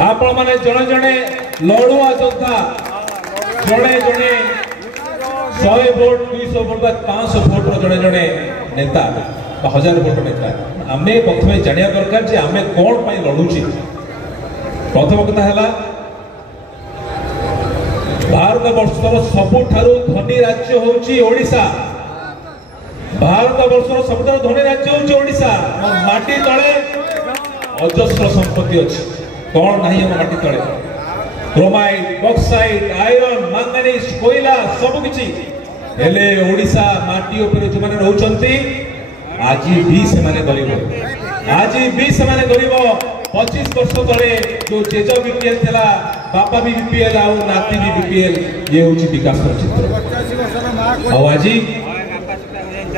आपण माने जड़े जड़े लड़ुआ योद्धा जड़े जड़े 100 वोट 200 वोट 500 वोट जड़े जड़े नेता 1000 वोट नेता आमे प्रथमे जानिया दरकार जे आमे कोन पई लड़ुची। प्रथम कथा हला भारत वर्षर सबुठारु धनी राज्य होउची ओडिशा। भारत वर्षर सबुठारु धनी राज्य होउची ओडिशा। माटी तळे अजस्र संपत्ति अछि कौन नहीं हम माटी तळे क्रोमाइट बॉक्साइट आयरन मैंगनीज कोयला सब किछि हेले ओडिशा माटी ऊपर जो माने रहउचंती आज भी से माने गरीब आज भी से माने गरीब 25 वर्ष तले जो जेज बीपीएल थिला बापा भी बीपीएल आ नाती भी बीपीएल ये होची विकास चित्र आ आज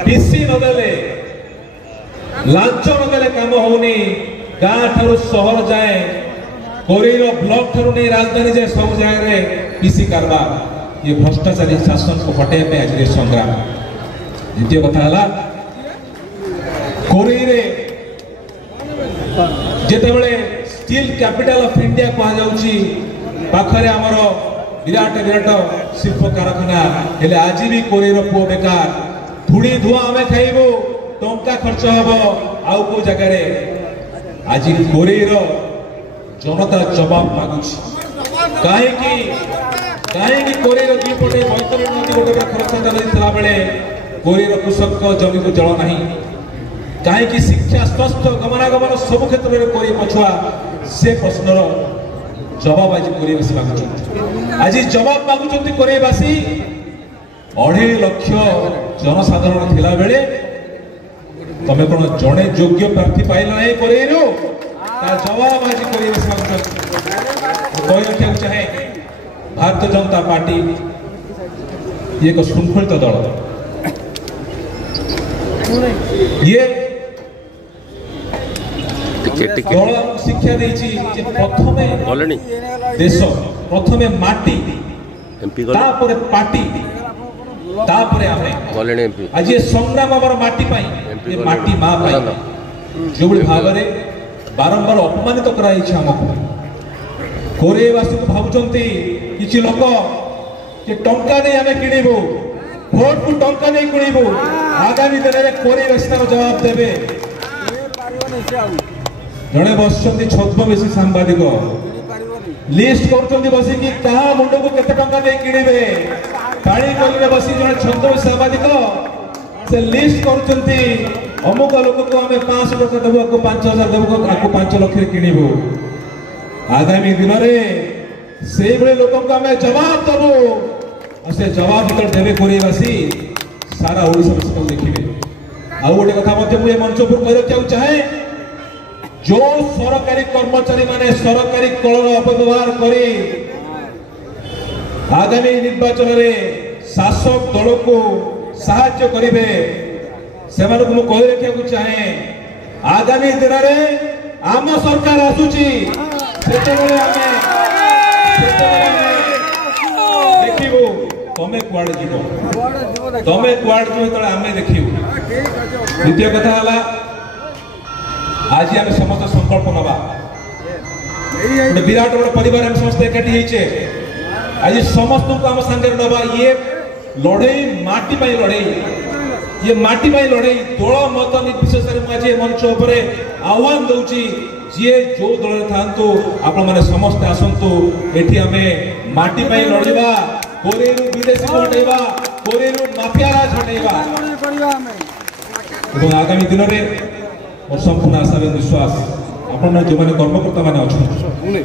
पीसी नदेले लांच नदेले काम होनी गाँ ठारू सहर जाए कोरीर ब्लॉक ठारू नहीं राजधानी जाए सब जगह पीसी कारबार ये भ्रष्टाचारी शासन को हटाइबे आज संग्राम। द्वितीय कथा हला कोरीरे जेतेबेले स्टील कैपिटल ऑफ इंडिया कहा जाउची पाखरे हमर विराट विराट शिल्प कारखाना हेले आज भी कोरीर पो बेकार धूड़ी धुआं हमें खाइबो टंका खर्च हबो आउ को जगह रे आज कोरीर जनता जवाब मागुची कहीं कोरीर दी पटे बैतरणी नदी गोटे खर्च नदी बेले कोरीर कृषक जमी को जल नहीं कहीं शिक्षा स्वास्थ्य गमनागमन सब क्षेत्र में कोरी पछुआ से प्रश्नर जवाब आज कोरीवासी मागुची। आज जवाब मागुचंती कोरीवासी 2.5 लाख जनसाधारण थिला बेले तमे कोन जणे योग्य प्रार्थी पाइल नाही कोरीरो ता जवाब आज कोरीवासी मागुचंती। कोई रखिया चाहे भारतीय जनता पार्टी ये एक शृंखलित दल ये दल शिक्षा देछि जे प्रथमे देश प्रथमे माटी तापर पार्टी तापर आमे आज ये संग्राम हमर माटी पाई ये माटी मां पाई जो बड़ी भाग रे बारंबार अपमानित कराई छ हमको कोरीवासी को भाबुचंती किछि लोक के टंका नै हमें किनिबो वोट को टंका नै किनिबो आगामी दिन रे कोरीवासी तार जवाब देबे। जड़े बसचंती छद्मवेशी सांबादिक लिस्ट करचंती बसी कि कहा मुंड को केते टंका दे किनिबे पानी कोलरे बसी जड़े छद्मवेशी सांबादिक से लिस्ट करचंती अमुक लोक को हमें 500 टका देबो को 5000 देबो को 5 लाख रे किनिबो। आगामी दिन रे से बळे लोक को हमें जवाब देबो और से जवाब निकल देबे कोरीवासी सारा ओडिसा बसी देखिबे। आ गोटे कथा मते मु ए मंच पर कह रखिया चाहे जो सरकारी कर्मचारी माने सरकारी कलर अपव्यवहार करी आगामी निर्वाचन रे शासक दल को साहाय्य करिवे से मानक मु कहि रखिया चाहे आगामी दिन रे आम सरकार आसुची सेतेबेले आमे देखिबो तमे कुआडे जीवो तमे कुआडे जीवो तळे आमे देखिबो। द्वितीय कथा हला आज आम समस्त संकल्प नवा गोटे विराट बड़ परिवार हम समस्त एकाठी होइछे आज समस्त को आम संगे नवा ये लड़ई माटी पाई लड़ई ये माटी पाई लड़ई दल मत निर्विशेष आज मंच उपर आह्वान दउची जे जो दल थांतु आपण माने समस्त आसंतु एठी आमे माटी पाई लड़ीबा कोरेरु विदेशी को हटाइबा कोरेरु माफिया राज हटाइबा এবং आगामी दिन रे और संपूर्ण आशा विश्वास अपन जो माने कर्मकर्ता माने अछि